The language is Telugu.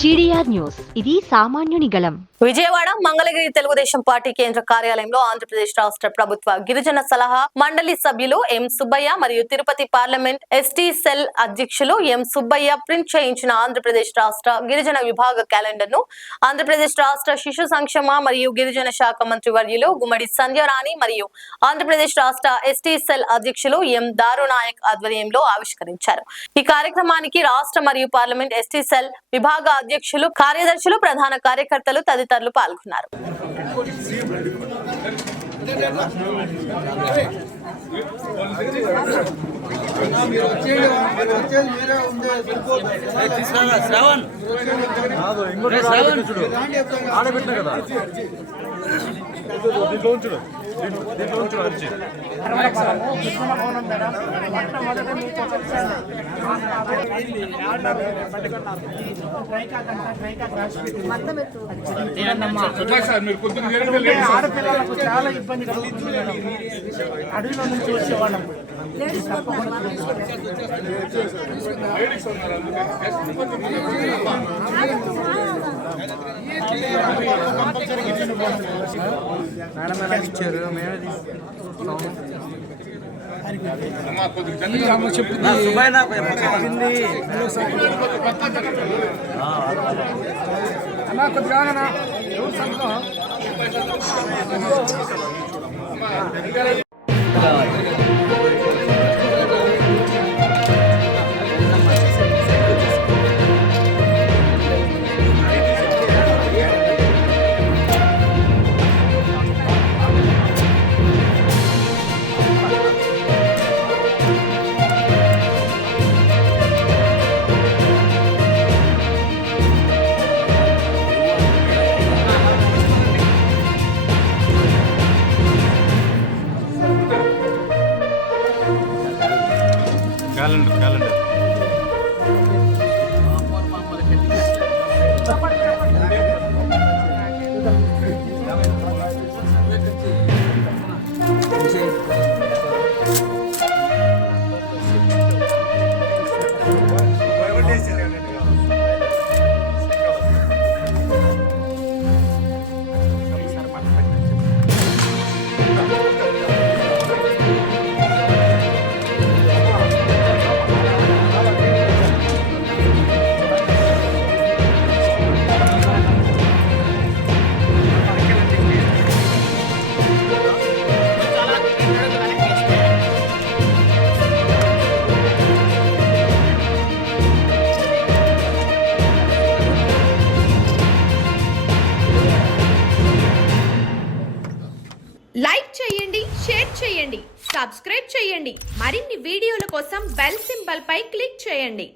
GDR న్యూస్ ఇది సామాన్యుని గళం. విజయవాడ మంగళగిరి తెలుగుదేశం పార్టీ కేంద్ర కార్యాలయంలో ఆంధ్రప్రదేశ్ రాష్ట్ర ప్రభుత్వ గిరిజన సలహా మండలి సభ్యులు ఎం సుబ్బయ్య మరియు తిరుపతి పార్లమెంట్ ఎస్టీ సెల్ అధ్యక్షులు ఎం సుబ్బయ్య ప్రింట్ చేయించిన ఆంధ్రప్రదేశ్ రాష్ట్ర గిరిజన విభాగ క్యాలెండర్ ను ఆంధ్రప్రదేశ్ రాష్ట్ర శిశు సంక్షేమ మరియు గిరిజన శాఖ మంత్రి వర్యులు గుమ్మడి సంధ్యారాణి మరియు ఆంధ్రప్రదేశ్ రాష్ట్ర ఎస్టీ సెల్ అధ్యక్షులు ఎం దారునాయక్ ఆధ్వర్యంలో ఆవిష్కరించారు. ఈ కార్యక్రమానికి రాష్ట్ర మరియు పార్లమెంట్ ఎస్టీ సెల్ విభాగ అధ్యక్షులు, కార్యదర్శులు, ప్రధాన కార్యకర్తలు తదితరులు పాల్గొన్నారు. ఆడపిల్లలకు చాలా ఇబ్బంది కలుగుతుంది. అడవిలో నుంచి వచ్చేవాళ్ళం ఇచ్చారు. అన్నా కొద్దిగా క్యాలెండర్ లైక్ చేయండి, షేర్ చేయండి, సబ్స్క్రైబ్ చేయండి. మరిన్ని వీడియోల కోసం బెల్ సింబల్ పై క్లిక్ చేయండి.